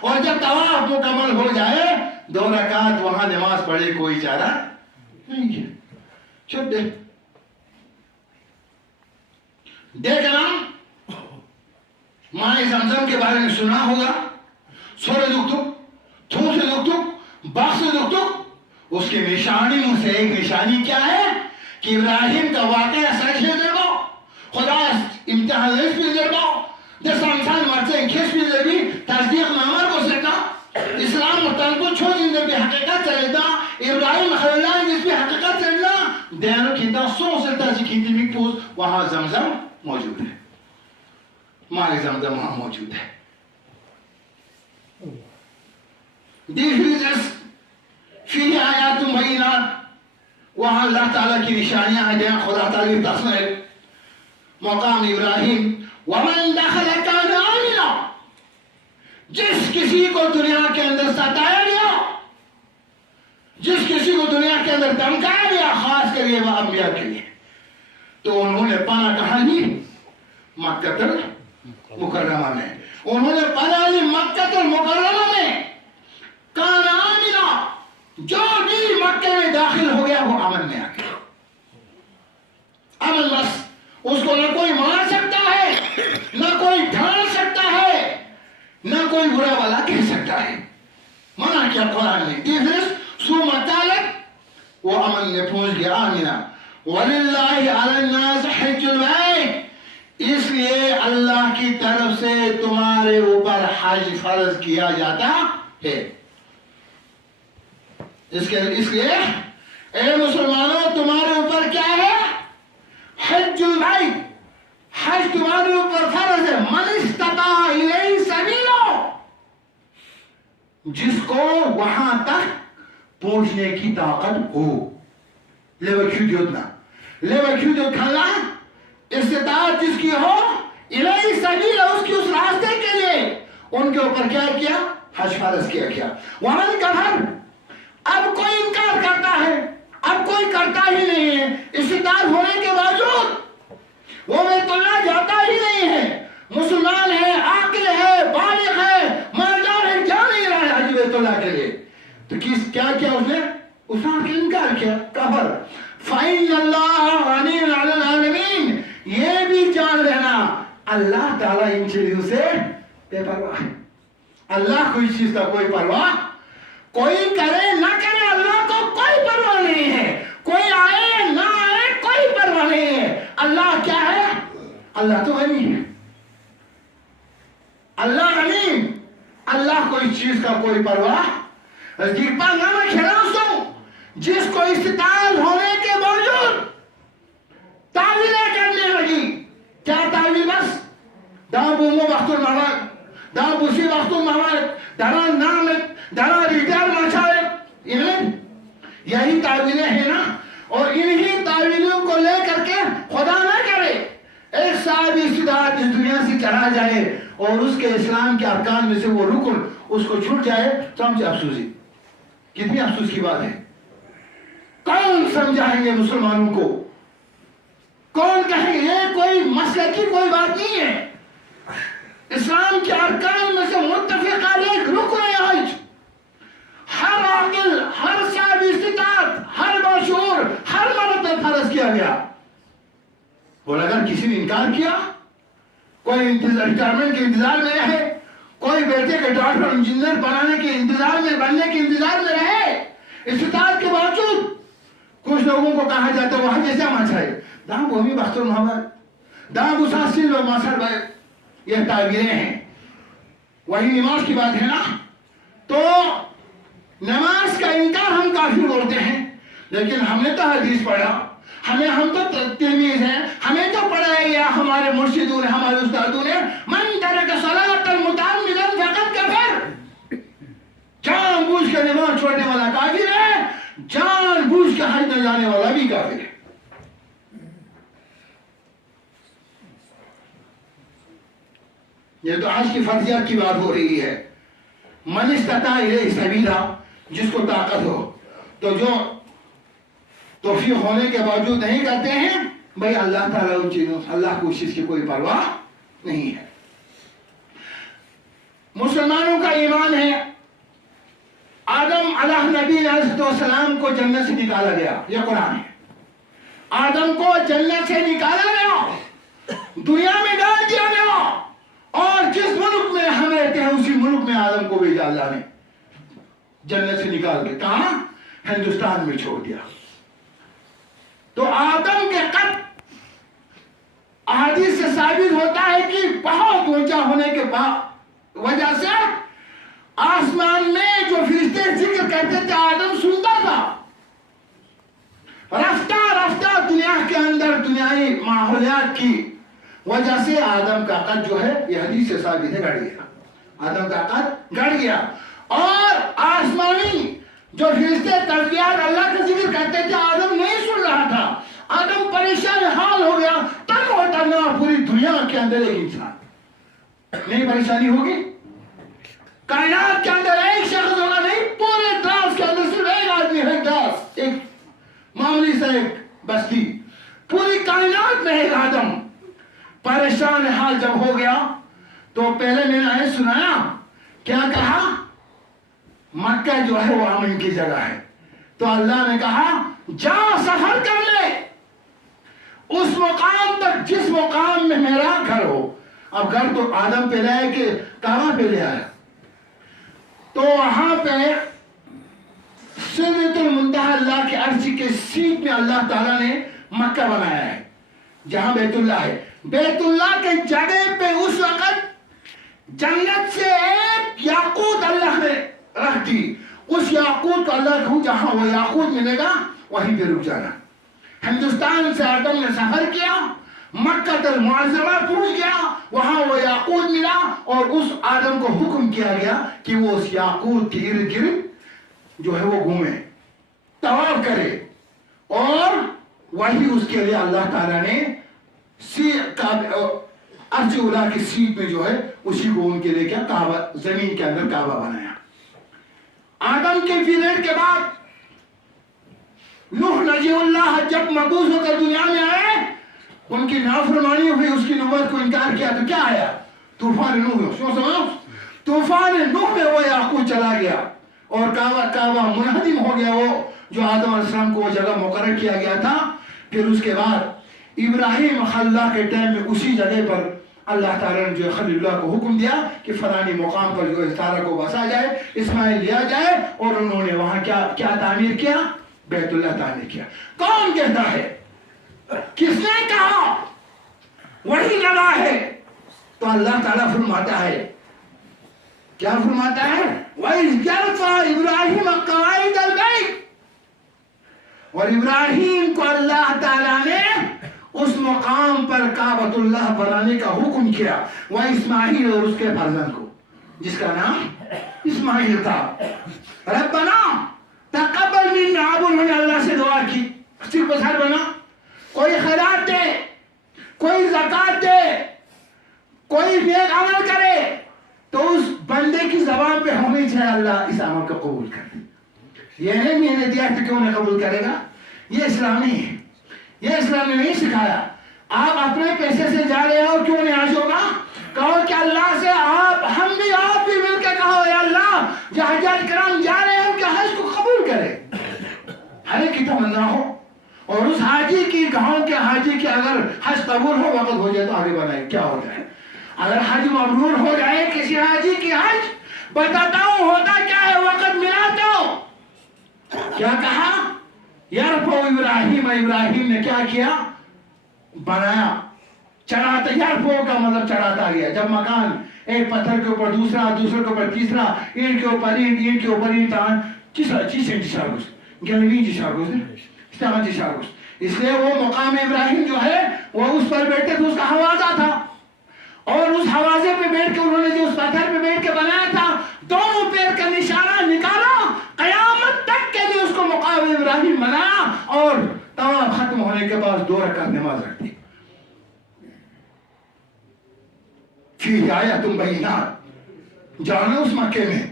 اور جب طواف مکمل ہو جائے 2 رکعت وہاں نماز پڑھے، کوئی چارہ نہیں ہے. چھوٹ دے. دیکھنا ماء زمزم کے بارے میں سنا ہوگا. سورہ دکتک، تھو سے دکتک، باق سے دکتک. اس کی نشانی میں سے ایک نشانی کیا ہے کہ ابراہیم کا واقعہ سچ ہے. دیکھو خدا امتحان اس بھی دیکھو جس انسان مرچے کھیس بھی دے بھی تصدیق نامر کو سکتا اسلام مطلب چھو جن بھی حقیقت چلتا ابراہیم خلیل اللہ جس بھی حقیقت چلتا دیانو کھینتا سو سلتا جی کھینتی بھی پوز وہاں زمزم موجود ہے. ماء زمزم وہاں موجود ہے. دیکھیں فی آیات مبینات وہاں اللہ تعالیٰ کی نشانیاں ہیں جہاں خدا تعالیٰ تصویر مقام ابراہیم ومن دخل کان آمنا. جس کسی کو دنیا کے اندر ستایا گیا، جس کسی کو دنیا کے اندر دھمکایا گیا، خاص کر یہ انبیاء کے لیے، تو انہوں نے پناہ کہاں لی؟ مکہ المکرمہ میں. انہوں نے پناہ لی مکہ المکرمہ میں. کان آمنا، جو بھی مکہ میں داخل ہو گیا وہ امن میں آ گیا. امن بس. اس کو نہ کوئی مار سکتا ہے، نہ کوئی ڈھال سکتا ہے، نہ کوئی برا بھلا کہہ سکتا ہے. منع کیا قرآن نے. تیسرے سو مطالب وہ امن میں پہنچ گیا. آمینہ. وَلِلَّهِ عَلَى النَّاسِ حِجُّ الْبَيْتِ. اس لیے اللہ کی طرف سے تمہارے اوپر حج فرض کیا جاتا ہے. اس لیے اے مسلمانوں تمہارے اوپر کیا ہے؟ حج البیت. حج تمہارے اوپر فرض ہے. من استطاع الیہ سبیلا. جس کو وہاں تک پہنچنے کی طاقت ہو. استطاعت جس کی ہو الیہ سبیلا، اس کی اس راستے کے لیے ان کے اوپر کیا حج فرض کیا گیا. ومن کفر، اب کوئی انکار کرتا ہے، اب کوئی کرتا ہی نہیں ہے، استطاعت ہونے کے باوجود وہ بیت اللہ جاتا ہی نہیں ہے، مسلمان ہے، عاقل ہے، بالغ ہے، مالدار ہے، جا نہیں رہا ہے حج بیت اللہ کے لیے، تو کیا اس نے انکار کیا. کفر. فَإِنَّ اللَّهَ غَنِيٌّ عَنِ الْعَالَمِينَ. یہ بھی جان لینا اللہ تعالیٰ ان چیزوں سے بے پرواہ ہے. اللہ کو اس چیز کا کوئی پرواہ، کوئی کرے نہ کرے اللہ کو کوئی پرواہ نہیں ہے. کوئی آئے نہ آئے کوئی پرواہ نہیں ہے. اللہ کیا ہے؟ اللہ تو غنی ہے. اللہ غنی. اللہ کو اس چیز کا کوئی پرواہ جس کو استطاعت ہونے کے باوجود تعویلیں کرنے لگی. کیا تعویل؟ بس دا بومو وقت المواد، دا بوسی وقت المواد، دارا نامت، دارا ریٹر مچھائے. یہی تعویلیں ہیں نا. اور انہی تعویلوں کو لے کر کے خدا نہ کرے ایک صاحب استطاعت اس دنیا سے چلا جائے اور اس کے اسلام کے ارکان میں سے وہ رکن اس کو چھوٹ جائے تو ہم سے افسوسی. کتنی افسوس کی بات ہے. کون سمجھائیں گے مسلمانوں کو؟ کون کہیں گے؟ یہ کوئی مسئلہ کی کوئی بات نہیں ہے. اسلام کے ارکان میں سے متفق علیہ ایک رکن ہے حج. ہر عاقل، ہر صاحب استطاعت، ہر باشعور، ہر مرد پر فرض کیا گیا. اور اگر کسی نے انکار کیا، کوئی ریٹائرمنٹ کے انتظار میں رہے، کوئی بیٹے کے ڈاکٹر انجینئر بنانے کے انتظار میں، بننے کے انتظار میں رہے استطاعت کے باوجود، کچھ لوگوں کو کہا جاتا ہے وہاں جیسے مچھائے دام بھومی بختر محمد دام اساسل و ماسر بھائی. یہ تعبیریں ہیں. وہی نماز کی بات ہے نا. تو نماز کا انکار ہم کافر بولتے ہیں، لیکن ہم نے تو حدیث پڑھا، ہم تو تلمیذ ہیں، ہمیں تو پڑھایا گیا ہمارے مرشدوں نے، ہمارے استادوں نے، من ترک صلاۃ متعمدا فقد کفر. جان بوجھ کے نماز چھوڑنے والا کافر ہے، جان بوجھ کے حج نہ جانے والا بھی کافر ہے. یہ تو حج کی فرضیات کی بات ہو رہی ہے. من استطاع الیہ سبیلا، جس کو طاقت ہو. تو جو توفیق ہونے کے باوجود نہیں کرتے ہیں بھائی اللہ تعالیٰ ان چیزوں، اللہ کو اس چیز کی کوئی پرواہ نہیں ہے. مسلمانوں کا ایمان ہے آدم علیہ نبی علیہ السلام کو جنت سے نکالا گیا، یہ قرآن ہے۔ آدم کو جنت سے نکالا گیا، دنیا میں ڈال دیا گیا، اور جس ملک میں ہم رہتے ہیں اسی ملک میں آدم کو بھیجا اللہ نے، جنت سے نکال کے کہاں؟ ہندوستان میں چھوڑ دیا۔ تو آدم کے قتل احادیث سے ثابت ہوتا ہے کہ بہت اونچا ہونے کے وجہ سے آسمان میں جو فرشتے ذکر کرتے تھے آدم سنتا تھا، رفتہ رفتہ دنیا کے اندر دنیائی ماحولیات کی وجہ سے آدم کا قد جو ہے یہ حدیث سے ثابت ہے گڑ گیا، آدم کا قد گڑ گیا، اور آسمانی جو فرشتے تسبیحات اللہ کا ذکر کرتے تھے آدم نہیں سن رہا تھا، آدم پریشان حال ہو گیا، تنگ و تنہا پوری دنیا کے اندر ایک انسان، نہیں پریشانی ہوگی؟ کائنات کے اندر ایک شخص ہوگا نہیں، پورے دراز کے اندر صرف ایک آدمی ہے، دراز ایک معمولی سا ایک بستی، پوری کائنات میں ایک آدم پریشان حال جب ہو گیا تو پہلے میں نے آیت سنایا، کیا کہا؟ مکہ جو ہے وہ امن کی جگہ ہے، تو اللہ نے کہا جا سفر کر لے اس مقام تک جس مقام میں میرا گھر ہو۔ اب گھر تو آدم پہ لائے کہ کعبہ پہ لے آیا، تو وہاں پہ سدرۃ المنتہا اللہ کے عرش کے سیٹ میں اللہ تعالیٰ نے مکہ بنایا ہے جہاں بیت اللہ ہے۔ بیت اللہ کے جگہ پہ اس وقت جنت سے ایک یاقوت اللہ نے رکھ دی، اس یاقوت کو اللہ کہوں جہاں وہ یاقوت ملے گا وہیں پہ رک جانا۔ ہندوستان سے آدم نے سفر کیا، مکہ المعظمہ پہنچ گیا، وہاں وہ یاقوت ملا، اور اس آدم کو حکم کیا گیا کہ وہ اس یاقوت کے ارد گرد جو ہے وہ گھومے، طواف کرے، اور وہی اس کے لیے اللہ تعالیٰ نے عرش اولا کی سیٹ میں جو ہے اسی کو ان کے لیے کیا کعبہ، زمین کے اندر کعبہ بنایا۔ آدم کے پیریڈ کے بعد نوح نجی اللہ جب مبعوث ہو کر دنیا میں آئے، ان کی نافرمانی ہوئی، اس کی نبوت کو انکار کیا تو کیا آیا؟ طوفان نوح۔ طوفان نوح میں وہ یاقوت چلا گیا اور کعبہ منہدم ہو گیا، وہ جو آدم علیہ السلام کو وہ جگہ مقرر کیا گیا تھا۔ پھر اس کے بعد ابراہیم خلیل اللہ کے ٹائم میں اسی جگہ پر اللہ تعالیٰ نے جو خلیل اللہ کو حکم دیا کہ فلانی مقام پر جو ستارہ کو بسا جائے، اسماعیل لیا جائے، اور انہوں نے وہاں کیا تعمیر کیا؟ بیت اللہ تعمیر کیا۔ کون کہتا ہے؟ کس نے کہا؟ وہی لگا ہے۔ تو اللہ تعالیٰ فرماتا ہے، کیا فرماتا ہے؟ وَإِذْ يَرْفَعُ إِبْرَاهِيمَ قَوَاعِدَ الْبَيْتِ، اور ابراہیم کو اللہ تعالیٰ نے اس مقام پر کعبۃ اللہ بنانے کا حکم کیا، وہ اسماعیل اور اس کے فرزند کو، جس کا نام اسماعیل تھا۔ ربنا تقبل منا، اب انہوں نے اللہ سے دعا کی، صرف بسر بنا، کوئی خیرات دے، کوئی زکوٰۃ دے، کوئی نیک عمل کرے، تو اس بندے کی زبان پہ ہونی چاہیے اللہ اس عمل کو قبول کرے۔ یہ نہیں میں نے دیا تو کیوں نہیں قبول کرے گا؟ یہ اسلام نہیں ہے، یہ اسلام نے نہیں سکھایا۔ آپ اپنے پیسے سے جا رہے ہو، کیوں نہیں حج ہوگا؟ کہو کہ اللہ سے ہم بھی مل کے کہو اے اللہ جو حجاج کرام جا رہے ہیں ان کے حج کو قبول کرے، ہر ایک کی تمنا ہو، اور اس حاجی کی گاؤں کے حاجی کی اگر حج قبول ہو، وقت ہو جائے تو آگے بڑھائے، کیا ہو جائے؟ اگر حج مبرور ہو جائے کسی حاجی کی حج، بتاتا ہوں ہوتا کیا ہے، وقت ملا تو کیا کہا؟ یرفع ابراہیم، ابراہیم نے کیا کیا؟ بنایا، چڑھاتا۔ یرفع کا مطلب چڑھاتا گیا، جب مکان ایک پتھر کے اوپر دوسرا، دوسرے کے اوپر تیسرا، اینٹ کے اوپر اینٹ، اینٹ کے اوپر اینٹ، اس لیے وہ مقام ابراہیم جو ہے وہ اس پر بیٹھے تھے، اس کا حوازہ تھا، اور اس حوازے پہ بیٹھ کے انہوں نے جو اس پتھر پہ بیٹھ کے بنایا تھا، دونوں پیر کا نشانہ نکالا، قیامت تک کے لیے اس کو مقام ابراہیم بنایا، اور طواف ختم ہونے کے بعد 2 رکعت نماز رکھ دی۔ فیہ آیات بینات، جانا اس مکے میں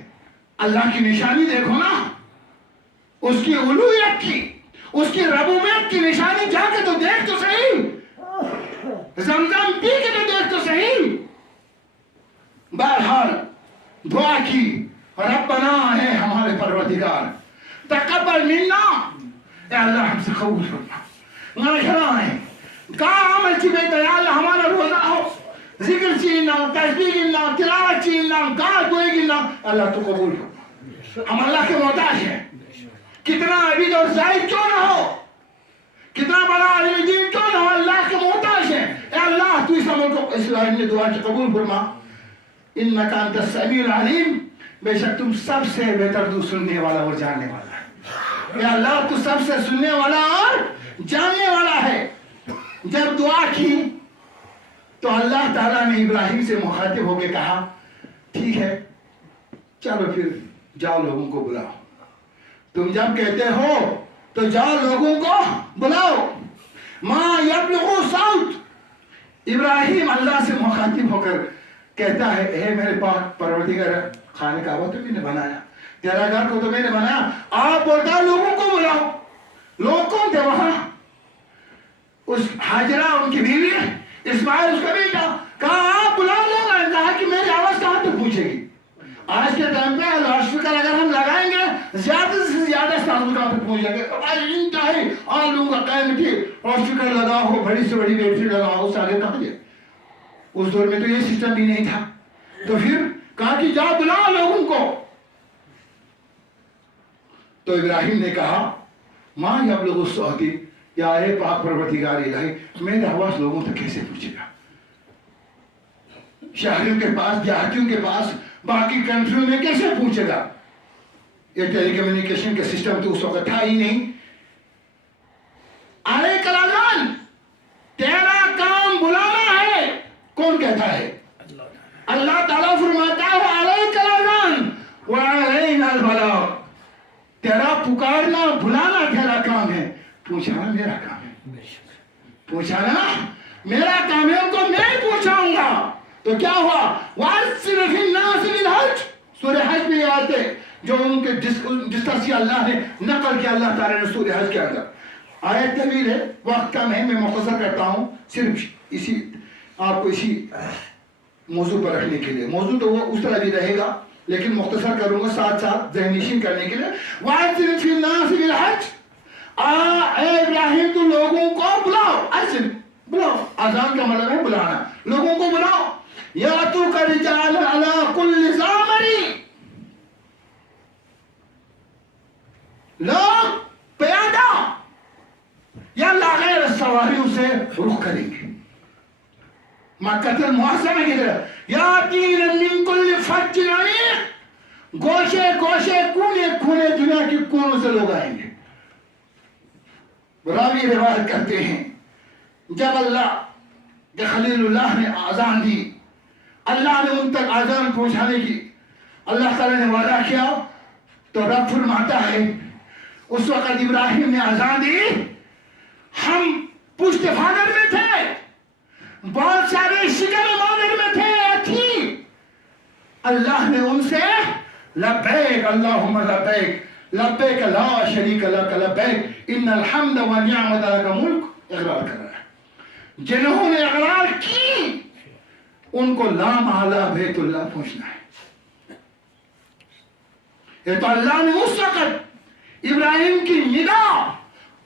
اللہ کی نشانی دیکھو نا، اس کی الوہیت کی، اس کی ربوبیت کی نشانی، جا کے تو دیکھ تو صحیح، زمزم پی کے تو دیکھ تو صحیح۔ بہرحال دعا کی، ربنا ہے ہمارے پروردگار تقبل منا، اے اللہ ہم سے قبول فرما، نہ ہے کہاں عمل چی بیتا یا اللہ ہمارا روزہ ہو، ذکر چینا، تسبیح گنا، تلاوت چینا، کہاں دوئے گنا، اللہ تو قبول فرما۔ ہم اللہ کے محتاج ہیں، کتنا عبید اور زائد کیوں نہ ہو، کتنا بڑا عالم دین کیوں نہ ہو، اللہ کے محتاج ہیں۔ اے اللہ تو اس عمل کو اس لائن میں دعا کی قبول فرما، انکا انت السمیع العلیم، بے شک تم سب سے بہتر تو سننے والا اور جاننے والا ہے۔ اے اللہ تو سب سے سننے والا اور جاننے والا ہے۔ جب دعا کی تو اللہ تعالیٰ نے ابراہیم سے مخاطب ہو کے کہا ٹھیک ہے چلو پھر جاؤ لوگوں کو بلاؤ، تم جب کہتے ہو تو جاؤ لوگوں کو بلاؤ۔ ما یبلغ صوت، ابراہیم اللہ سے مخاطب ہو کر کہتا ہے اے میرے پاک پروردگار، خانہ کعبہ تو میں نے بنایا، تیرا گھر کو تو میں نے بنایا، آپ بولتا لوگوں کو بلاؤ۔ لوگ کون تھے وہاں؟ اس حاجرہ ان کی بیوی، اسماعیل اس کا بیٹا، کہا آپ بلاؤ لوگ، کہا کہ میری آواز کہاں تک پوچھے گی؟ آج کے ٹائم پہ لاؤڈ اسپیکر اگر ہم لگائیں گے زیادہ سے زیادہ ساتھ کہاں تک پہنچ جائے گا۔ آج انتہائی آن لوگوں کا قائم تھی، لاؤڈ اسپیکر لگا ہو، بڑی سے بڑی بیٹری لگا ہو، اس آگے کہاں جائے؟ اس دور میں تو یہ سسٹم بھی نہیں تھا۔ تو پھر کہا کہ جاؤ بلاؤ لوگوں کو۔ تو ابراہیم نے کہا ماں یبلغ الصوت، یا اے پاک پروردگار الہی میری آواز لوگوں تک کیسے پہنچے گا؟ شہریوں کے پاس، دیہاتیوں کے پاس، باقی کنٹریوں میں کیسے پہنچے گا؟ یہ ٹیلی کمیونیکیشن کا سسٹم تو اس وقت تھا ہی نہیں۔ علیک الاذان، تیرا کام بلانا ہے۔ کون کہتا ہے؟ اللہ تعالیٰ فرماتا ہے علیک الاذان وعلینا البلاغ، تیرا پکارنا بلانا تیرا کام ہے، پوچھانا میرا کام ہے، پوچھانا میرا کام ہے، ان کو میں پوچھاؤں گا۔ تو کیا ہوا؟ وَأَرْسِلْ فِي النَّاسِ بِالْحَجِّ، سورہ حج میں آتے جو ان کے جس طرح سے اللہ نے نقل کیا، اللہ تعالیٰ نے سورہ حج کے اندر، آیت طویل ہے، وقت کم ہے، میں مختصر کرتا ہوں صرف اسی آپ کو اسی موضوع پر رکھنے کے لیے۔ موضوع تو وہ اس طرح بھی رہے گا لیکن مختصر کروں گا ساتھ ساتھ ذہن نشین کرنے کے لیے۔ وَأَرْسِلْ فِي النَّاسِ بِالْحَجِّ، اے ابراہیم تو لوگوں کو بلاؤ، ارسل بلاؤ، اذان کا مطلب ہے بلانا، لوگوں کو بلاؤ۔ یاتوک رجال علی کل ضامر، لوگ پیادہ یا لا غیر سواریوں سے رخ کریں گے مکہ المعظمہ کی طرف، یاتین من کل فج عمیق، گوشے گوشے کونے کونے دنیا کے کونوں سے لوگ آئیں گے۔ راوی روایت کرتے ہیں جب اللہ کے خلیل اللہ نے آذان دی، اللہ نے ان تک آذان پہنچانے کی اللہ تعالیٰ نے وعدہ کیا، تو رب فرماتا ہے اس وقت ابراہیم نے آذان دی، ہم پشت فادر میں تھے، بہت سارے شکل مادر میں تھے، اللہ نے ان سے لبیک اللہم لبیک لبیک لا شریک لک لبیک ان الحمد والنعمت لک ملک اقرار کر رہا ہے۔ جنہوں نے اقرار کی ان کو لا محالہ بیت اللہ پہنچنا ہے۔ یہ تو اللہ نے اس وقت ابراہیم کی نگاہ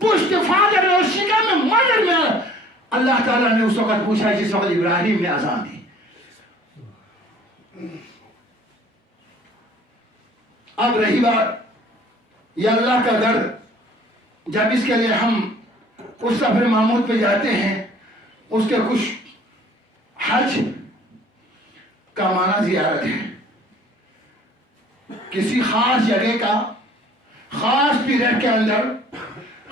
پشت فادر اور شکم مادر میں اللہ تعالیٰ نے اس وقت پوچھا جس وقت ابراہیم نے اذان دی۔ اب رہی بات یہ اللہ کا گھر، جب اس کے لیے ہم اس سفر معمول پہ جاتے ہیں، اس کے کچھ حج کا معنی زیارت ہے، کسی خاص جگہ کا خاص پیریڈ کے اندر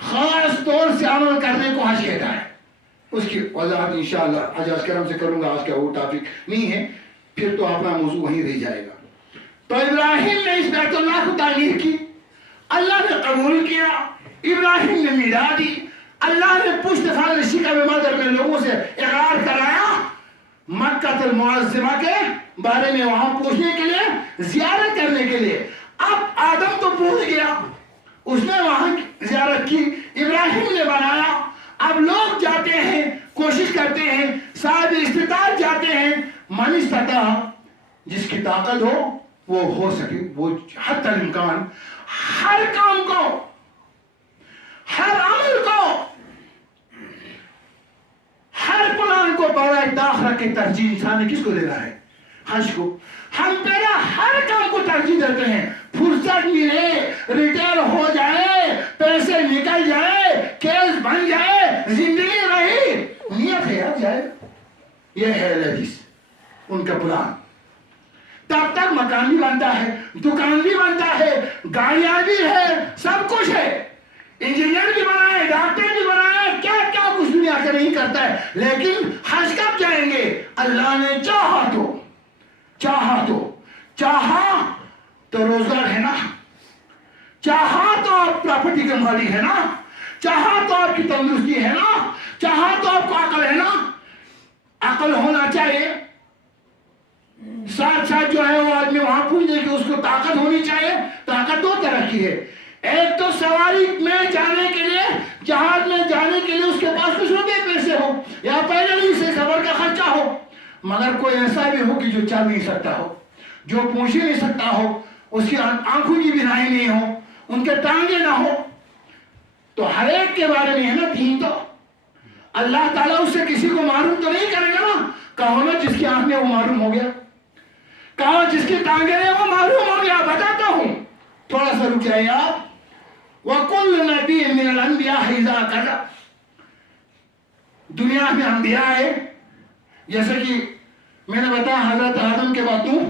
خاص طور سے عمل کرنے کو حج کہتا ہے۔ اس کی وضاحت انشاءاللہ حجاز کرم سے کروں گا، آج کا وہ ٹاپک نہیں ہے، پھر تو اپنا موضوع وہیں رہ جائے گا۔ تو ابراہیم نے اس بیت اللہ کو تعمیر کی، اللہ نے قبول کیا، ابراہیم نے ندا دی، اللہ نے پشت فادر شکم مادر میں لوگوں سے اقرار کرایا، مکہ المعظمہ کے بارے میں وہاں پوچھنے کے لیے، زیارت کرنے کے لیے۔ اب آدم تو پہنچ گیا، اس نے وہاں زیارت کی، ابراہیم نے بنایا، اب لوگ جاتے ہیں، کوشش کرتے ہیں، صاحب استطاعت جاتے ہیں، من استطاع، جس کی طاقت ہو وہ ہو سکے وہ حتی الامکان ہر کام کو، ہر عمل کو، ہر پلان کو برائے آخرت کی ترجیح انسان نے کس کو دے رہا ہے؟ حج کو. ہم پہلے ہر کام کو ترجیح دیتے ہیں. فرصت ملے، ریٹائر ہو جائے، پیسے نکل جائے، کیس بن جائے، زندگی رہی، نیت ہے یار جائے. یہ ہے حدیث ان کا پلان. تب تک مکان بھی بنتا ہے، دکان بھی بنتا ہے، گاڑیاں بھی ہے، سب کچھ ہے، انجینئر بھی بنائے، ڈاکٹر بھی بنائے، کیا کیا کچھ دنیا کا نہیں کرتا ہے. لیکن حج کب جائیں گے؟ اللہ نے چاہا تو، چاہا تو روزگار ہے نا، چاہا تو آپ پراپرٹی کے مالک ہے نا، چاہا تو آپ کی تندرستی ہے نا، چاہا تو آپ کو عقل ہے نا. عقل ہونا چاہیے، ساتھ ساتھ جو ہے وہ آدمی وہاں پوچھنے کی اس کو طاقت ہونی چاہیے. طاقت دو طرح کی ہے، ایک تو سواری میں جانے کے لیے، جہاز میں جانے کے لیے اس کے پاس کچھ روپے پیسے ہو، یا پہلے ہی سے سفر کا خرچہ ہو. مگر کوئی ایسا بھی ہو کہ جو چل نہیں سکتا ہو، جو پہنچ نہیں سکتا ہو، اس کی آنکھوں کی بینائی نہیں ہو، ان کے ٹانگیں نہ ہو. تو ہر ایک کے بارے میں ہے نا دین. تو اللہ تعالیٰ اس سے کسی کو معلوم تو نہیں کرے گا نا. کہو نا جس کی آنکھ میں وہ معلوم ہو گیا، کہو جس کی ٹانگیں میں وہ معلوم ہو گیا. بتاتا ہوں، تھوڑا سا رک جائے آپ. وَكُلُّ نَبِيٍّ مِّنَ الْأَنْبِيَاءِ إِذَا كَذَبَ. دنیا میں انبیاء ہے، جیسے کہ میں نے بتایا حضرت آدم کے بعد نوح،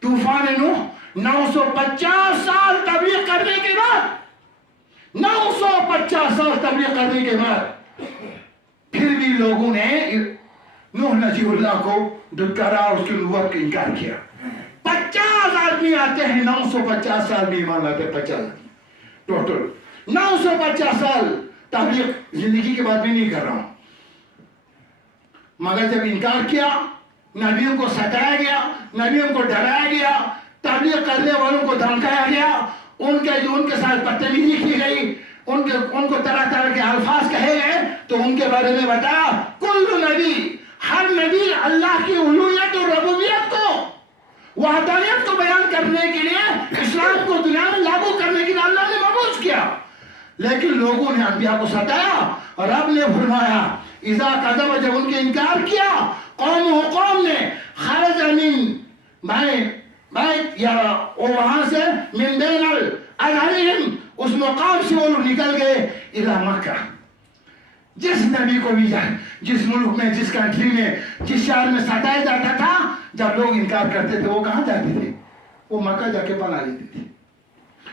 طوفان نوح 950 سال تبلیغ کرنے کے بعد، 950 سال تبلیغ کرنے کے بعد پھر بھی لوگوں نے نوح نبی اللہ کو دھتکارا، اس کی نبوت کا انکار کیا. 50 آدمی آتے ہیں 950 سال میں ایمان لاتے ہیں. 50 ٹوٹل 950 سال تبلیغ زندگی کے بعد بھی نہیں کر رہا ہوں. مگر جب انکار کیا، نبیوں کو ستایا گیا، نبیوں کو ڈرایا گیا، تبلیغ کرنے والوں کو دھمکایا گیا، ان کے ساتھ بدتمیزی کی گئی، ان کو طرح طرح کے الفاظ کہے گئے، تو ان کے بارے میں بتایا کل نبی، ہر نبی اللہ کی الوہیت اور ربوبیت کو، وحدانیت کو بیان کرنے کے لیے، اسلام کو دنیا میں لاگو کرنے کے لیے اللہ نے مبعوث کیا. لیکن لوگوں نے انبیاء کو ستایا، اور رب نے فرمایا اذا کذب، جب ان کے انکار کیا، قوم نے خرج من بیت، یا وہاں سے من بین اظہرہم، اس مقام سے وہ لوگ نکل گئے الی مکہ. جس نبی کو بھی جائے، جس ملک میں، جس کنٹری میں، جس شہر میں ستایا جاتا تھا، جب لوگ انکار کرتے تھے وہ کہاں جاتے تھے؟ وہ مکہ جا کے پناہ لیتے تھے.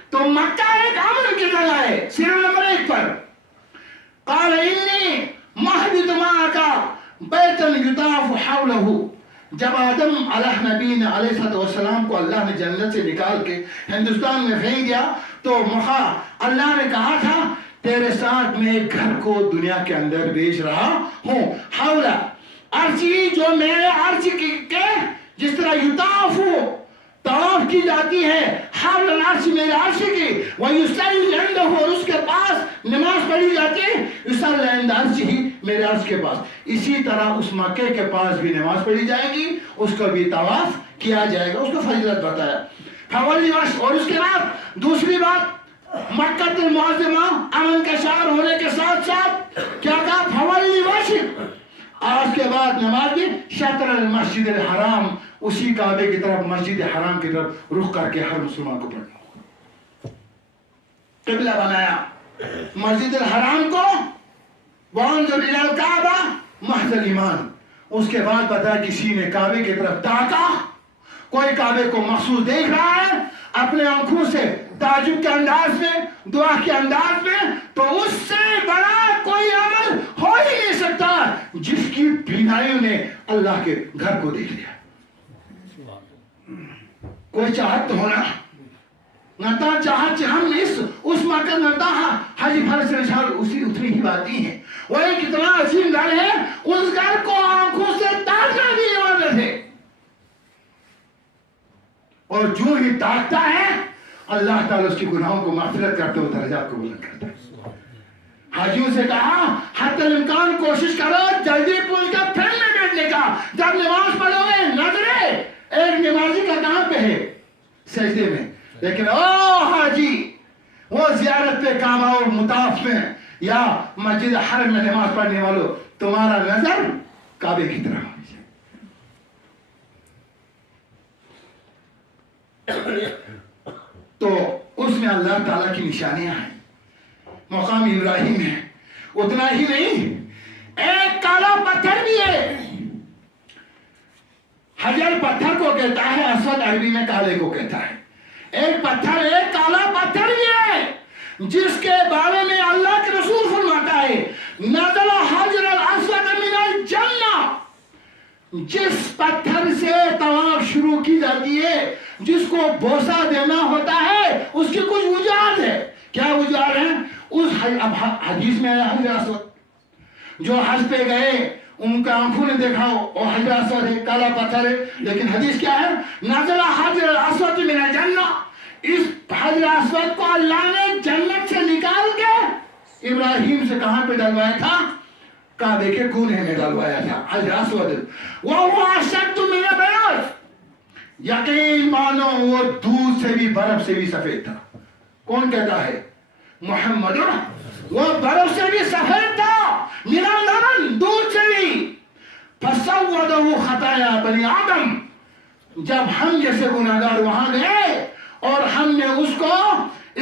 تو مکہ ایک امن کی جگہ ہے. سیرہ نمبر 1 پر قال انی مہبط معک بیتا یطاف حولہ. جب آدم علیہ نبی علیہ السلام کو اللہ نے جنت سے نکال کے ہندوستان میں پھینک دیا، تو اللہ نے کہا تھا تیرے ساتھ میں ایک گھر کو دنیا کے اندر بیچ رہا ہوں. حولہ عرشی، جو میرے عرش کے جس طرح یطاف طواف کی جاتی ہے، حول العرش، میرے عرش کی، وَيُصَلِّ عِنْدَهُ، اور اس کے پاس نماز پڑھی جاتی ہے، يُصَلِّ عِنْدَ عَرْشِهِ، میرے عرش کے پاس. اسی طرح اس مکے کے پاس بھی نماز پڑھی جائے گی، اس کو بھی طواف کیا جائے گا. اس کو فضیلت بتایا. اور اس کے بعد دوسری بات، مکہ المعظمہ امن کا شہر ہونے کے ساتھ ساتھ کیا کہا؟ فَوَلِّ وَجْهَكَ، آج کے بعد نماز بھی شطر المسجد الحرام، اسی کعبے کی طرف، مسجد حرام کی طرف رخ کر کے ہر مسلمان کو پڑھنا. قبلہ بنایا مسجد الحرام کو، وانظر الی الکعبہ محض الایمان. اس کے بعد بتایا کسی نے کعبے کی طرف تاکا، کوئی کعبے کو مخصوص دیکھ رہا ہے اپنے آنکھوں سے، تعجب کے انداز میں، دعا کے انداز میں، تو اس سے بڑا کوئی عمل ہو ہی نہیں سکتا جس کی بینائیوں نے اللہ کے گھر کو دیکھ لیا. کوئی چاہت تو ہونا، نتا چاہت ہم اس مکہ نتا حجی فرس رشال اتنی ہی باتی ہیں. وہ ایک اتنا عظیم گھر ہے، اس گھر کو آنکھوں سے تاکنا بھی عبادت ہے. اور جو ہی تاکتا ہے اللہ تعالیٰ اس کی گناہوں کو مغفرت کرتے ہو، درجات کو بلند کرتا ہے. حاجیوں سے کہا حتی الامکان کوشش کرو جلدی پوچھ کر پھر میں بیٹھنے کا. جب نماز پڑھو گے نظریں ایک نمازی کا کہاں پہ ہے؟ سجدے میں. لیکن او حاجی وہ زیارت پہ کعبہ اور مطاف میں یا مسجد حرم میں نماز پڑھنے والوں تمہارا نظر کعبے کی طرف ہونی چاہیے. تو اس میں اللہ تعالیٰ کی نشانیاں ہیں. مقام ابراہیم ہے. اتنا ہی نہیں ایک کالا پتھر بھی ہے. حجر پتھر کو کہتا ہے, اسود عربی میں کالے کو کہتا ہے. ایک پتھر ایک کالا پتھر بھی ہے جس کے بارے میں اللہ کے رسول فرماتا ہے نزل حجر الاسود من الجنہ. جس پتھر سے طواف شروع کی جاتی ہے, جس کو بوسہ دینا ہوتا ہے, اس کی کچھ وجوہات ہے. کیا وجوہات ہیں؟ اس حدیث میں آیا حجر اسود جو حج پہ گئے ان کا آنکھوں نے دیکھا وہ حجر اسود ہے, کالا پتھر ہے. لیکن حدیث کیا ہے؟ نزل حجر الاسود من الجنہ. اس حجر اسود کو اللہ نے جنت سے نکال کے ابراہیم سے کہاں پہ ڈلوایا تھا؟ کعبے کے کونے میں ڈلوایا تھا حجر اسود. وَهُوَ أَشَدُّ مِنَ الْبَيَاضِ. یقین مانو وہ دودھ سے بھی برف سے بھی سفید تھا. کون کہتا ہے؟ محمد. وہ برف سے بھی سفید تھا, من اللبن, دودھ سے بھی. فَسَوَّدَهُ خَطَايَا بَنِي آدم. جب ہم جیسے گناہگار وہاں گئے اور ہم نے اس کو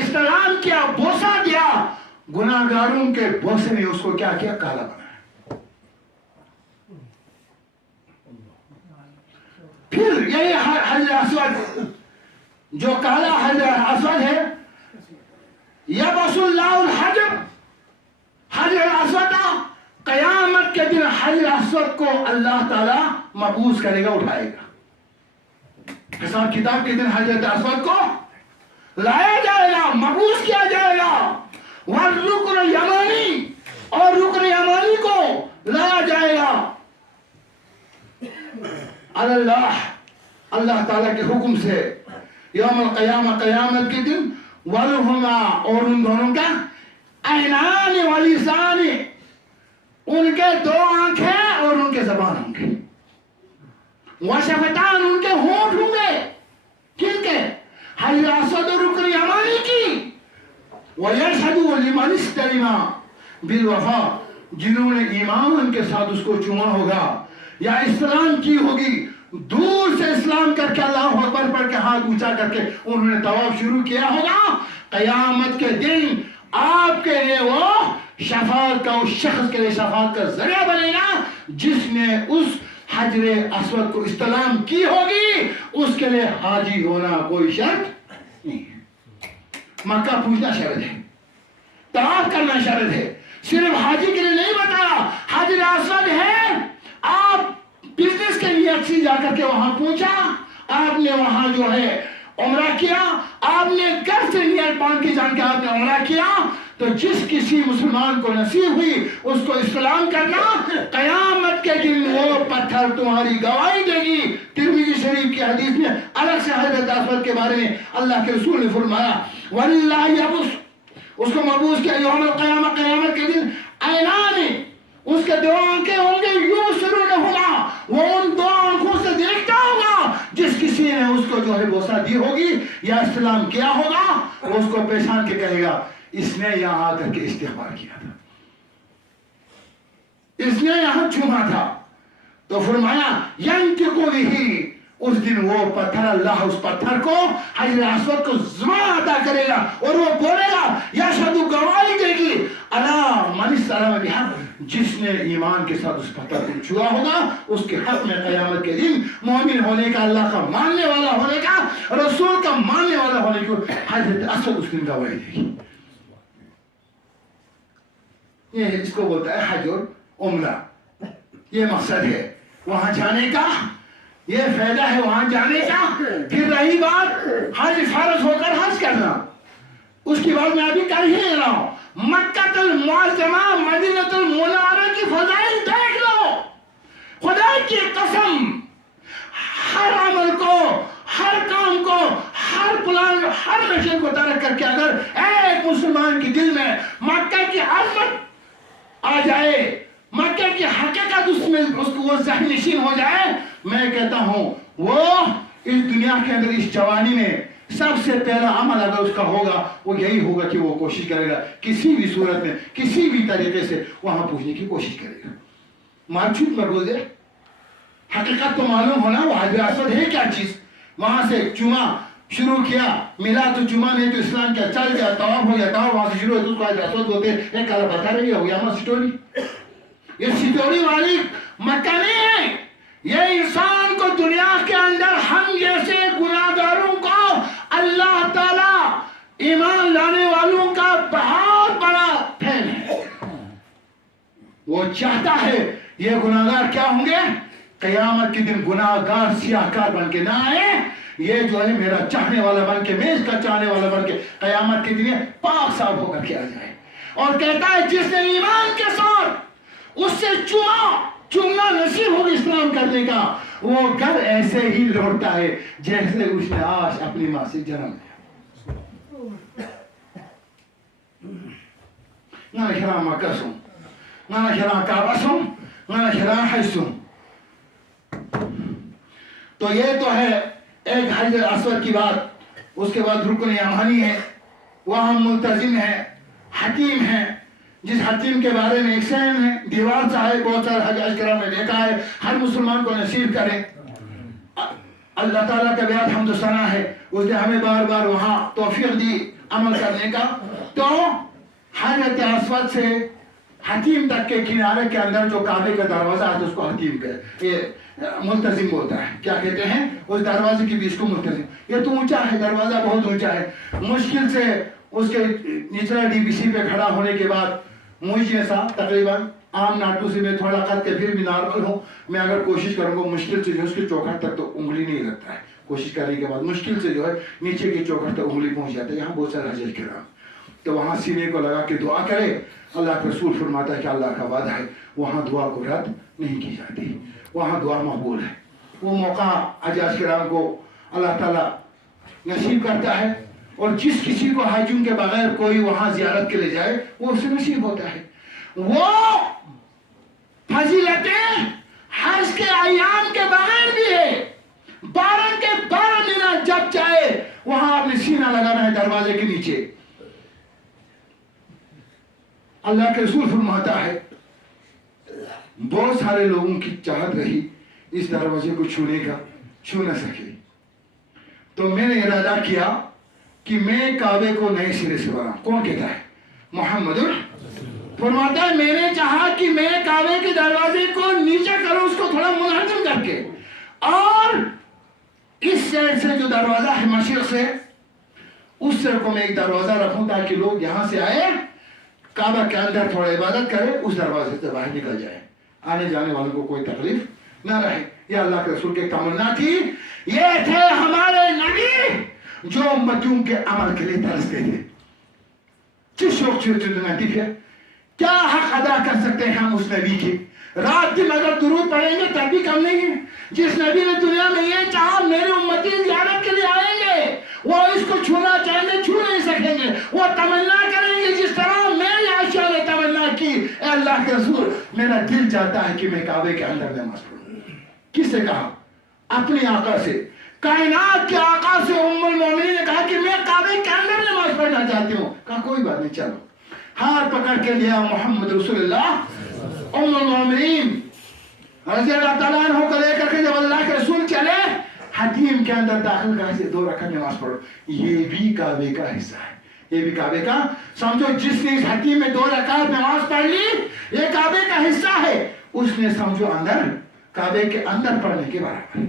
استلام کیا, بوسہ دیا, گناہگاروں کے بوسے نے اس کو کیا کیا؟ کالا بنایا. پھر یہی حجر اسود جو کالا حجر اسود ہے, یبعث اللہ الحجر, حجر اسود قیامت کے دن حجر اسود کو اللہ تعالی مبعوث کرے گا, اٹھائے گا. حساب کتاب کے دن حجر اسود کو لایا جائے گا, مبعوث کیا جائے گا. والرکن الیمانی, اور رکن یمانی کو لایا جائے گا. اللہ اللہ تعالیٰ کے حکم سے یوم القیامہ, قیامت کے دن. ولہما, اور ان دونوں کا عینان ولسان, ان کے دو آنکھیں اور ان کے زبان ہوں گے. وشفتان, ان کے ہونٹ ہوں گے. کن کے؟ حجر اسود اور رکن یمانی کی. وَيَشْهَدُ لِمَنِ اسْتَلِمَ بِالْوَفَاءِ, جنہوں نے ایمان کے ساتھ اس کو چوما ہوگا یا اسلام کی ہوگی, دور سے اسلام کر کے اللہ اکبر پڑھ کے ہاتھ اونچا کر کے انہوں نے طواف شروع کیا ہوگا. قیامت کے دن آپ کے لیے وہ شفاعت کا, اس شخص کے لیے شفاعت کا ذریعہ بنے گا جس نے اس حجر اسود کو استلام کی ہوگی. اس کے لیے حاجی ہونا کوئی شرط نہیں ہے. مکہ پوچھنا شرط ہے, طواف کرنا شرط ہے. صرف حاجی کے لیے نہیں بتایا. حجر اسود ہے, آپ بزنس کے لیے اچھی جا کر کے وہاں پہنچا, آپ نے وہاں جو ہے عمرہ کیا, آپ نے گھر سے نیت باندھ کے جان کے آپ نے عمرہ کیا, تو جس کسی مسلمان کو نصیب ہوئی اس کو اسلام کرنا, قیامت کے دن وہ پتھر تمہاری گواہی دے گی. ترمذی شریف کی حدیث میں الگ سے حضرت اسود کے بارے میں اللہ کے رسول نے فرمایا واللہ یبس, اس کو مبعوث کیا یوم القیامہ, قیامت کے دن. عینان, اس کے دو آنکھیں ہوں گے, یبصرونہما, وہ ان دو آنکھوں سے دیکھتا ہوگا. جس کسی نے اس کو جو ہے بوسہ دی ہوگی یا اسلام کیا ہوگا, وہ اس کو پہچان کے کہے گا اس نے یہاں آ کر کے استغفار کیا تھا, اس نے یہاں چوما تھا. تو فرمایا ینطق بہ, اس دن وہ پتھر, اللہ اس پتھر کو حجر اسود کو زبان عطا کرے گا اور وہ بولے گا یشہد, گواہی دے گی, الا من استلم بہا, جس نے ایمان کے ساتھ اس پتھر کو چھوا ہوگا اس کے حق میں قیامت کے دن مومن ہونے کا, اللہ کا ماننے والا ہونے کا, رسول کا ماننے والا ہونے کو حضرت اسود اس دن گواہی دے گی. یہ اس کو بولتا ہے حج اور عمرہ. یہ مقصد ہے وہاں جانے کا, یہ فائدہ ہے وہاں جانے کا. پھر رہی بات حج فرض ہو کر حج کرنا, اس کی بات میں ابھی کر ہی رہا ہوں. مکہ المعظمہ, مدینہ المنورہ کی فضائل دیکھ لو. خدا کی قسم, ہر عمل کو, ہر کام کو, ہر پلان, ہر مشن کو ترک کر کے اگر ایک مسلمان کے دل میں مکہ کی عظمت آ جائے, مکہ کی حقیقت اس میں اس کو وہ ذہن نشین ہو جائے, میں کہتا ہوں وہ اس دنیا کے اندر اس جوانی میں سب سے پہلا عمل اگر اس کا ہوگا وہ یہی ہوگا کہ وہ کوشش کرے گا کسی بھی صورت میں کسی بھی طریقے سے وہاں پہنچنے کی کوشش کرے گا. مارچوٹ میں روزے حقیقت تو معلوم ہونا وہ حجر اسود ہے کیا چیز. وہاں سے چوما شروع کیا, ملا تو چوما نہیں تو اسلام کیا, چل گیا طواف ہو گیا, طواف وہاں سے شروع ہے تو اس کو حجر اسود ہوتے ایک کالا بتا رہی ہو گیا ہمارا سٹوری. یہ سٹوری والی مکہ نہیں ہے, یہ انسان کو دنیا کے اندر ہم جیسے گناہگاروں کو اللہ تعالی ایمان لانے والوں کا بہت بڑا فین ہے. وہ چاہتا ہے یہ گناہگار کیا ہوں گے, قیامت کے دن گناہگار سیاہکار بن کے نہ آئے, یہ جو ہے میرا چاہنے والا بن کے, میں اس کا چاہنے والا بن کے قیامت کے دن پاک صاف ہو کر کے آ جائے. اور کہتا ہے جس نے ایمان کے ساتھ اس سے چومنا نصیب ہوگا اسلام کرنے کا, وہ گھر ایسے ہی لوٹتا ہے جیسے اس نے آج اپنی ماں سے جنم لیا. نہ شرا مکسم نہ شرا کابسم نہ شرا حسم. تو یہ تو ہے ایک حجر اسود کی بات. اس کے بعد رکن یمانی ہے, وہ ہم ملتزم ہیں, حکیم ہیں, جس حکیم کے بارے میں ایک سین ہے, دیوار صاحب بہت سارے حج کرام نے دیکھا ہے, ہر مسلمان کو نصیب کرے. اللہ تعالیٰ کا بیعت حمد و ثنا ہے, اس نے ہمیں بار بار وہاں توفیق دی عمل کرنے کا. تو حجر اسود سے حتیم تک کے کنارے کے اندر جو کعبے کا دروازہ ہے اس کو حتیم کا یہ ملتزم ہوتا ہے. کیا کہتے ہیں اس دروازے کی بھی اس کو ملتزم. یہ تو اونچا ہے, دروازہ بہت اونچا ہے, مشکل سے اس کے نچلا ڈی بی سی پہ کھڑا ہونے کے بعد مجھ جیسا تقریباً عام ناٹو سے میں تھوڑا قد کے پھر بھی نارمل ہوں, میں اگر کوشش کروں گا مشکل سے جو اس کی چوکھٹ تک تو انگلی نہیں لگتا ہے, کوشش کرنے کے بعد مشکل سے جو ہے نیچے کی چوکھٹ تک انگلی پہنچ جاتا ہے. یہاں بہت سارے حج کرام تو وہاں سینے کو لگا کے دعا کرے. اللہ کا رسول فرماتا ہے کہ اللہ کا وعدہ ہے وہاں دعا کو رد نہیں کی جاتی, وہاں دعا مقبول ہے. وہ موقع حج کرام کو اللہ تعالیٰ نصیب کرتا ہے, اور جس کسی کو حجوں کے بغیر کوئی وہاں زیارت کے لے جائے وہ اسے نصیب ہوتا ہے. وہ فضیلتیں حج کے ایام کے بغیر بھی ہے. 12 کے 12 دن جب چاہے وہاں اپنے سینہ لگانا ہے دروازے کے نیچے. اللہ کے رسول فرماتا ہے بہت سارے لوگوں کی چاہت رہی اس دروازے کو چھونے کا, چھو نہ سکے. تو میں نے ارادہ کیا کہ میں کعبے کو نئے سرے سے بناؤں. کون کہتا ہے؟ محمد فرماتا ہے میں نے چاہا کہ میں کعبے کے دروازے کو نیچے کروں, اس کو تھوڑا منہدم کر کے, اور اس سائڈ سے جو دروازہ ہے مشرق سے اس سائڈ کو میں ایک دروازہ رکھوں تاکہ لوگ یہاں سے آئے کعبہ کے اندر تھوڑا عبادت کرے, اس دروازے سے باہر نکل جائے, آنے جانے والوں کو کوئی تکلیف نہ رہے. یہ اللہ کے رسول کی تمنا تھی. یہ تھے ہمارے نبی جو امتیوں کے عمل کے لیے ترستے تھے. جس شوق سے نبی ہے کیا حق ادا کر سکتے ہیں ہم اس نبی کی. رات دن اگر درود پڑھیں گے تب بھی کم نہیں ہے. جس نبی نے دنیا میں یہ چاہا میرے امتی زیارت کے لیے آئیں گے, وہ اس کو چھونا چاہیں گے چھو نہیں سکیں گے, وہ تمنا کریں گے جس طرح میں عائشہ نے تمنا کی. اے اللہ کے رسول میرا دل چاہتا ہے کہ میں کعبے کے اندر نماز پڑھوں. کس سے کہا؟ اپنے آقا سے, کائنات کے آقا سے. ام المومنین نے کہا کہ میں کعبے کے اندر نماز پڑھنا چاہتی ہوں. کہا کوئی بات نہیں, چلو. ہاتھ پکڑ کے لیا محمد رسول اللہ. ام المومنین رضی اللہ تعالیٰ عنہ کو لے کر کے جب اللہ کے رسول چلے حتیم کے اندر داخل کر سے 2 رکعت نماز پڑھو. یہ بھی کعبے کا حصہ ہے, یہ بھی کعبے کا. سمجھو جس نے اس حتیم میں 2 رکعت نماز پڑھ لی یہ کعبے کا حصہ ہے. اس نے سمجھو اندر کعبے کے اندر پڑھنے کے برابر.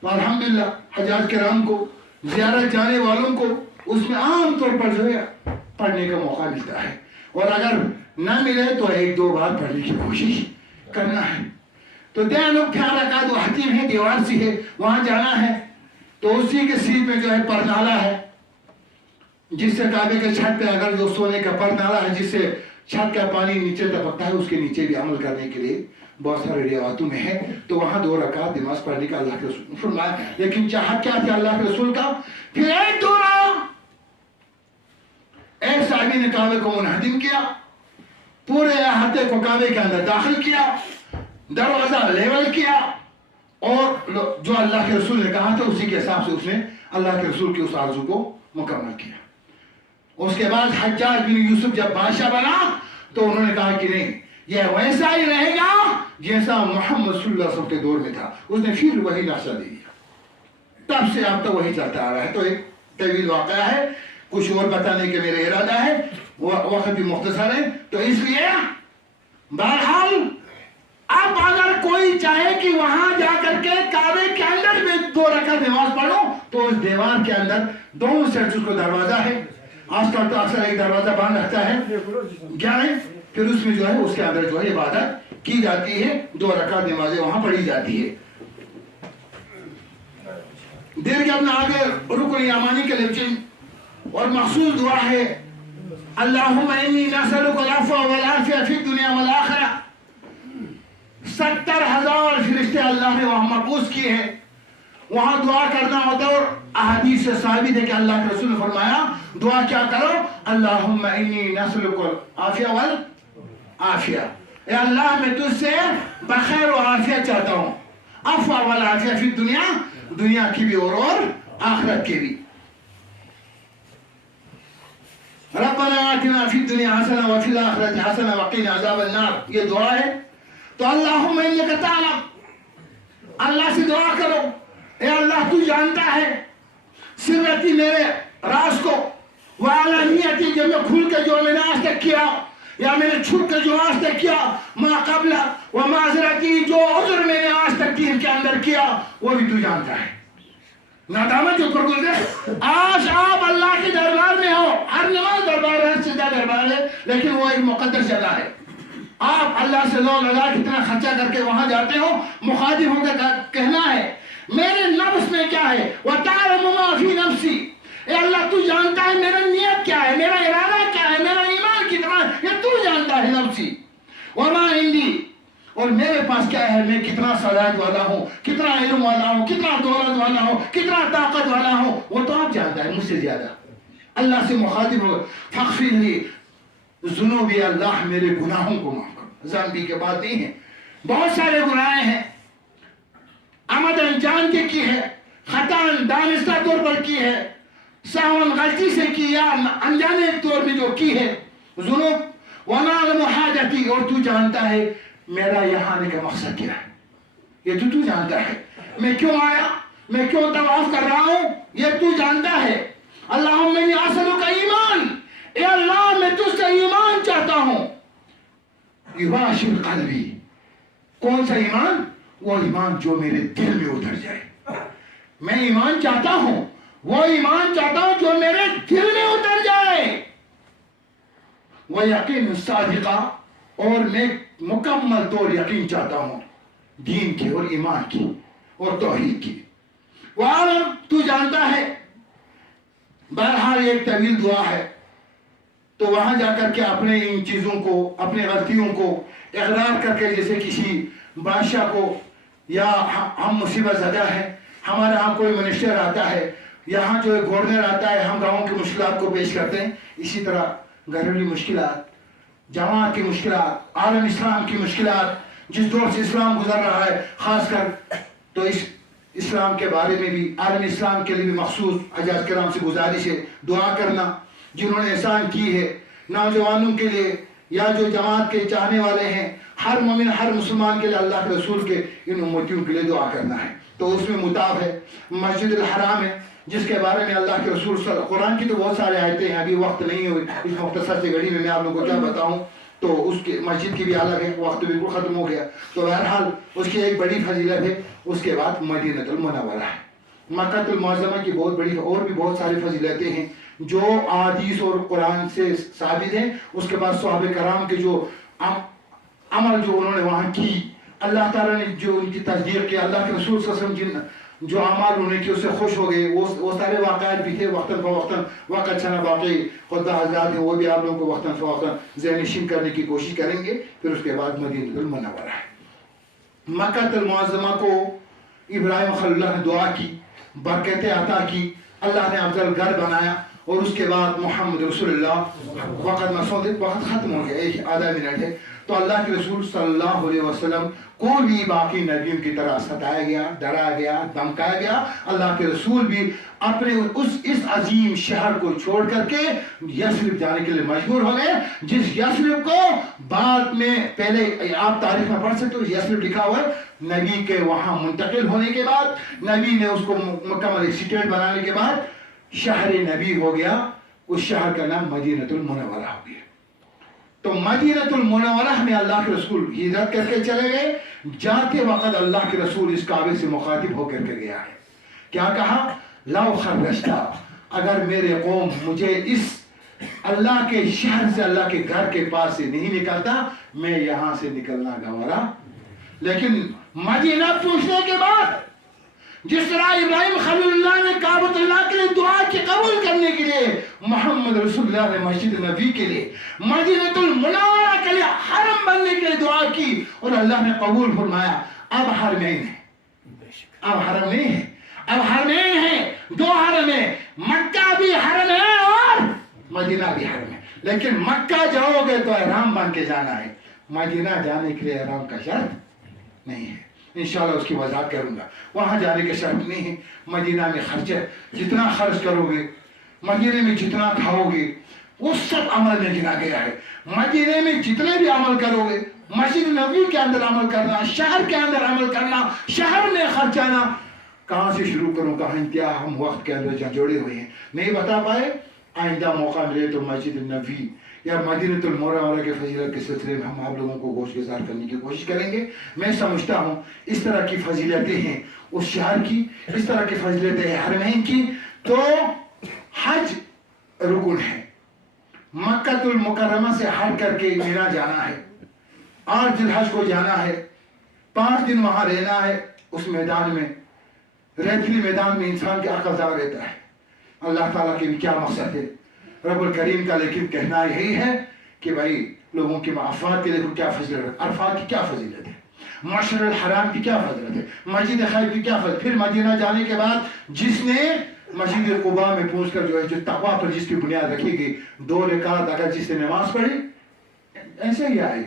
تو الحمدللہ حجاج کرام کو زیارت جانے والوں کو اس میں عام طور پر جو ہے پڑھنے کا موقع ملتا ہے, اور اگر نہ ملے تو 1-2 بار پڑھنے کی کوشش کرنا ہے. تو لوگ پیارا کا جو حتیم ہے دیوار سی ہے وہاں جانا ہے. تو اسی کے سیٹ میں جو ہے پرنالا ہے جس سے کعبے کے چھت پہ اگر جو سونے کا پرنالا ہے جس سے چھت کا پانی نیچے ٹپکتا ہے, اس کے نیچے بھی عمل کرنے کے لیے بہت سارے روایتوں میں ہے. تو وہاں 2 رکعت نماز پڑھنے کا اللہ کے رسول نے فرمایا. لیکن چاہت کیا تھی اللہ کے رسول کا؟ پھر ایک دورہ ایک صحابی نے کعبے کو منہدم کیا, پورے احاطے کو کعبے کے اندر داخل کیا, دروازہ لیول کیا, اور جو اللہ کے رسول نے کہا تھا اسی کے حساب سے اس نے اللہ کے رسول کی اس آرزو کو مکمل کیا. اس کے بعد حجاج بن یوسف جب بادشاہ بنا تو انہوں نے کہا کہ نہیں، یہ ویسا ہی رہے گا جیسا محمد صلی اللہ علیہ وسلم کے دور میں تھا. اس نے پھر وہی نقشہ دے دیا. تب سے اب تک وہی چلتا آ رہا ہے. تو ایک طویل واقعہ ہے، کچھ اور بتانے کے میرے ارادہ ہے، وقت بھی مختصر ہے. تو اس لیے بہرحال اب اگر کوئی چاہے کہ وہاں جا کر کے کعبے کے اندر میں 2 رکعت نماز پڑھو تو اس دیوار کے اندر دونوں سائڈ اس کو دروازہ ہے. آج کل تو اکثر ایک دروازہ بند رکھتا ہے جائیں، پھر اس میں جو ہے اس کے اندر جو ہے عبادت کی جاتی ہے. 2 رکعت نمازیں وہاں پڑھی جاتی ہے. دیر کے اپنا آگے رکن یمانی کے لیے اور مخصوص دعا ہے اللہم انی نسألک العفو والعافیہ فی الدنیا والآخرہ. 70,000 فرشتے اللہ نے وہاں مبعوث کیے ہیں. وہاں دعا کرنا ہوتا ہے اور احادیث سے ثابت ہے کہ اللہ کے رسول نے فرمایا دعا کیا کرو، اللہم انی نسألک العافیہ والعافیہ. اے اللہ میں تجھ سے بخیر و عافیت چاہتا ہوں، عفو والعافیہ فی الدنیا، دنیا کی بھی اور آخرت کی بھی. ربنا آتنا فی الدنیا حسنہ وفی الآخرۃ حسنہ وقنا عذاب النار، یہ دعا ہے. تو اللہم انک تعلم، اللہ سے دعا کرو اے اللہ تو جانتا ہے سرتی میرے راز کو، وعلانیتی جب میں کھل کے جو میں نے آج تک کیا یا میں نے چھپ کے جو آج تک کیا، ما قبل و معذرتی جو عذر میں نے آج تک دین کے اندر کیا وہ بھی تو جانتا ہے. ندامت جو پر گزرے آج آپ اللہ کے دربار میں ہو. ہر نماز دربار ہے، سیدھا دربار ہے، لیکن وہ ایک مقدس جگہ ہے. آپ اللہ سے لو لگا کتنا خرچہ کر کے وہاں جاتے ہو، مخاطب ہو کے کہنا ہے میرے نفس میں کیا ہے، وَتَعْلَمُ مَا فِي نَفْسِي، اے اللہ تو جانتا ہے میرا نیت کیا ہے، میرا ارادہ کیا ہے، میرا ایمان کتنا ہے، یہ تو جانتا ہے نفسی. وَمَا عِنْدِي، اور میرے پاس کیا ہے، میں کتنا صلاحیت والا ہوں، کتنا علم والا ہوں، کتنا دولت والا ہوں، کتنا طاقت والا ہوں، وہ تو آپ جانتا ہے مجھ سے زیادہ. اللہ سے مخاطب ہو فَاغْفِرْ لِي ذُنُوبِي، اللہ میرے گناہوں کو معاف کر. ذنبی کے بعد نہیں ہے، بہت سارے گناہ ہیں، عمدن جان کے کی ہے، خطاً دانستہ طور پر کی ہے، سہون غلطی سے کی یا انجانے طور میں جو کی ہے. ذنوب وَنَعْلَمُ حَاجَتِي، اور تو جانتا ہے میرا یہاں آنے کا مقصد کیا ہے، یہ تو جانتا ہے. میں کیوں آیا، میں کیوں طواف کر رہا ہوں، یہ تو جانتا ہے. اللہم انی اسألک ایمان، اے اللہ میں تجھ سے ایمان چاہتا ہوں. یباشر قلبی، کون سا ایمان، وہ ایمان جو میرے دل میں اتر جائے. میں ایمان چاہتا ہوں، وہ ایمان چاہتا ہوں جو میرے دل میں اتر جائے. وہ یقین صادقہ، اور میں مکمل طور یقین چاہتا ہوں دین کی اور ایمان کی اور توحید کی. وعالم، تو جانتا ہے. بہرحال ایک طویل دعا ہے. تو وہاں جا کر کے اپنے ان چیزوں کو، اپنے غلطیوں کو اقرار کر کے، جیسے کسی بادشاہ کو، یا ہم مصیبت زدہ ہیں، ہمارے ہاں کوئی منسٹر آتا ہے، یہاں جو گورنر آتا ہے، ہم گاؤں کی مشکلات کو پیش کرتے ہیں. اسی طرح گھریلو مشکلات، جماعت کی مشکلات، عالم اسلام کی مشکلات، جس دور سے اسلام گزر رہا ہے خاص کر، تو اس اسلام کے بارے میں بھی، عالم اسلام کے لیے بھی مخصوص حجاج کرام سے گزارش ہے دعا کرنا. جنہوں نے احسان کی ہے نوجوانوں کے لیے یا جو جماعت کے چاہنے والے ہیں، ہر مومن، ہر مسلمان کے لیے، اللہ کے رسول کے ان امتیوں کے لیے دعا کرنا ہے. تو اس میں مطاب ہے مسجد الحرام ہے، جس کے بارے میں اللہ کے رسول قرآن کی تو بہت سارے آیتیں ہیں، ابھی وقت نہیں ہوئی اس مختصر سے گھڑی میں آپ لوگوں کو کیا بتاؤں. تو اس کی مسجد کی بھی الگ ہے، وقت بالکل ختم ہو گیا. تو بہرحال اس کی ایک بڑی فضیلت ہے. اس کے بعد مدینہ المنورہ ہے، مکہ المعظمہ کی بہت بڑی اور بھی بہت ساری فضیلتیں ہیں جو احادیث اور قرآن سے ثابت ہیں. اس کے بعد صحابہ کرام کے جو عمل جو انہوں نے وہاں کی، اللہ تعالیٰ نے جو ان کی تصدیق کی، اللہ کے رسول صلی اللہ علیہ وسلم جو اعمال انہوں نے کی اس سے خوش ہو گئے، وہ سارے واقعات بھی تھے. وقتاً فوقتاً وقت چھنا باقی خطبہ حضرات ہیں، وہ بھی آپ لوگوں کو وقتاً فوقتاً ذہن نشین کرنے کی کوشش کریں گے. پھر اس کے بعد مدینہ المنورہ ہے. مکہ المعظمہ کو ابراہیم خلیل اللہ نے دعا کی، برکتیں عطا کی، اللہ نے افضل گھر بنایا. اور اس کے بعد محمد رسول اللہ وقت مسعود وقت ختم ہو گیا، ایک آدھا منٹ ہے. تو اللہ کے رسول صلی اللہ علیہ وسلم کو بھی باقی نبیوں کی طرح ستایا گیا، ڈرا گیا، دھمکایا گیا. اللہ کے رسول بھی اپنے اس عظیم شہر کو چھوڑ کر کے یثرب جانے کے لیے مجبور ہو گئے، جس یثرب کو بعد میں پہلے آپ تاریخ میں پڑھ سکتے ہو، یثرب لکھا ہوا ہے نبی کے وہاں منتقل ہونے کے بعد، نبی نے اس کو مکمل ایک سٹیٹ بنانے کے بعد شہر نبی ہو گیا. اس شہر کا نام مدینۃ المنورہ ہو گیا. تو مدینۃ المنورہ میں اللہ کے رسول ہجرت کر کے چلے گئے. جاتے وقت اللہ کے رسول اس کعبے سے مخاطب ہو کر کے گیا ہے. کیا کہا؟ لو خرجتا، اگر میرے قوم مجھے اس اللہ کے شہر سے، اللہ کے گھر کے پاس سے نہیں نکلتا، میں یہاں سے نکلنا گوارا. لیکن مدینہ پوچھنے کے بعد جس طرح ابراہیم خلیل اللہ نے کعبۃ اللہ کے لیے دعا کی قبول کرنے کے لیے، محمد رسول اللہ نے مسجد نبی کے لیے، مدینۃ المنورہ کے لیے، حرم بننے کے لیے دعا کی اور اللہ نے قبول فرمایا. اب حرمین ہے، اب حرم نہیں ہے، اب حرمین ہے، دو حرم ہے، مکہ بھی حرم ہے اور مدینہ بھی حرم ہے. لیکن مکہ جاؤ گے تو احرام باندھ کے جانا ہے، مدینہ جانے کے لیے احرام کا شرط نہیں ہے. انشاءاللہ اس کی وضاحت کروں گا. وہاں جانے کے شرط نہیں ہے. مدینہ میں خرچ ہے، جتنا خرچ کرو گے، مدینہ میں جتنا کھاؤ گے، وہ سب عمل میں گنا گیا ہے. مدینہ میں جتنے بھی عمل کرو گے، مسجد نبوی کے اندر عمل کرنا، شہر کے اندر عمل کرنا، شہر میں خرچانا. کہاں سے شروع کروں، کہاں انتہا؟ ہم وقت کے اندر جوڑے ہوئے ہیں، نہیں بتا پائے. آئندہ موقع ملے تو مسجد نبوی یا مدینۃ المنورہ کے فضیلت کے سلسلے میں ہم آپ لوگوں کو گوش گزار کرنے کی کوشش کریں گے. میں سمجھتا ہوں اس طرح کی فضیلتیں ہیں اس شہر کی، اس طرح کی فضیلتیں ہیں حرمین کی. تو حج رکن ہے. مکہ المکرمہ سے حج کر کے مینا جانا ہے، 8 ذی الحج کو جانا ہے، 5 دن وہاں رہنا ہے. اس میدان میں، ریتلی میدان میں انسان کی عقل دار رہتا ہے. اللہ تعالیٰ کے بھی کیا مقصد ہے رب الکریم کا، لیکن کہنا یہی ہے کہ بھائی لوگوں کے عرفات کے دیکھو کیا فضیلت ہے، عرفات کی کیا فضیلت ہے، مشعر الحرام کی کیا فضیلت ہے، مسجد خیف کی کیا فضیلت. پھر مدینہ جانے کے بعد جس نے مسجد قباء میں پہنچ کر جو ہے، جو تقویٰ پر جس کی بنیاد رکھی گئی، 2 رکعت اگر جس نے نماز پڑھی، ایسے ہی آئے،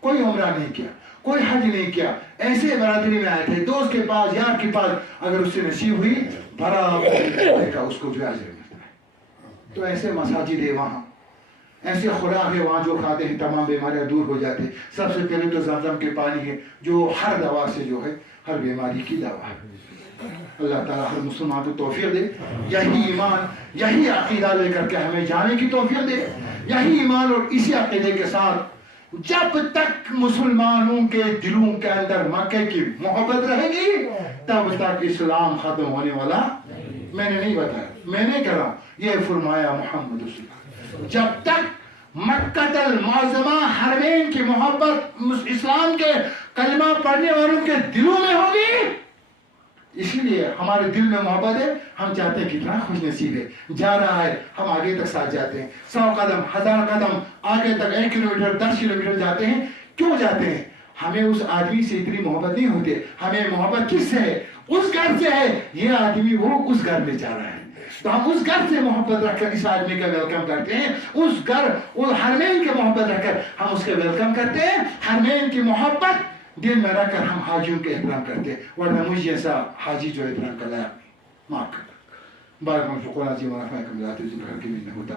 کوئی عمرہ نہیں کیا، کوئی حج نہیں کیا، ایسے برادری میں آئے تھے، دوست کے پاس، یار کے پاس، اگر اس سے نصیب ہوئی برابر کا اس کو جو ہے اجر ملتا ہے. تو ایسے مساجد ہے وہاں، ایسے خوراک ہے وہاں جو کھاتے ہیں تمام بیماریاں دور ہو جاتے ہیں. سب سے پہلے تو زمزم کے پانی ہے جو ہر دوا سے جو ہے، ہر بیماری کی دوا ہے. اللہ تعالیٰ ہر مسلمان کو توفیق دے. یہی ایمان، یہی عقیدہ لے کر کے ہمیں جانے کی توفیق دے. یہی ایمان اور اسی عقیدے کے ساتھ جب تک مسلمانوں کے دلوں کے اندر مکہ کی محبت رہے گی، تب تک اسلام ختم ہونے والا. میں نے نہیں بتایا، میں نے کہا، یہ فرمایا محمد رسول اللہ. جب تک مکہ المعظمہ حرمین کی محبت اسلام کے کلمہ پڑھنے والوں کے دلوں میں ہوگی، اسی لیے ہمارے دل میں محبت ہے. ہم چاہتے ہیں کتنا خوش نصیب ہے، جا رہا ہے، ہم آگے تک ساتھ جاتے ہیں، 100 قدم 1000 قدم آگے تک، 1 کلومیٹر 10 کلومیٹر جاتے ہیں. کیوں جاتے ہیں؟ ہمیں اس آدمی سے اتنی محبت نہیں ہوتی. ہمیں محبت کس سے ہے؟ اس گھر سے ہے. یہ آدمی وہ اس گھر میں جا رہا ہے، تو ہم اس گھر سے محبت رکھ کر اس آدمی کا ویلکم کرتے ہیں. اس گھر، اس حرمین کی محبت رکھ کر ہم اس کا ویلکم کرتے ہیں. حرمین کی محبت دل میں رکھ کر ہم حاجیوں کے احترام کرتے ہیں. ورنہ مجھ جیسا حاجی جو احترام کا لائق نہیں. معاف کر. بارک اللہ فیکم ورحمۃ اللہ وبرکاتہ.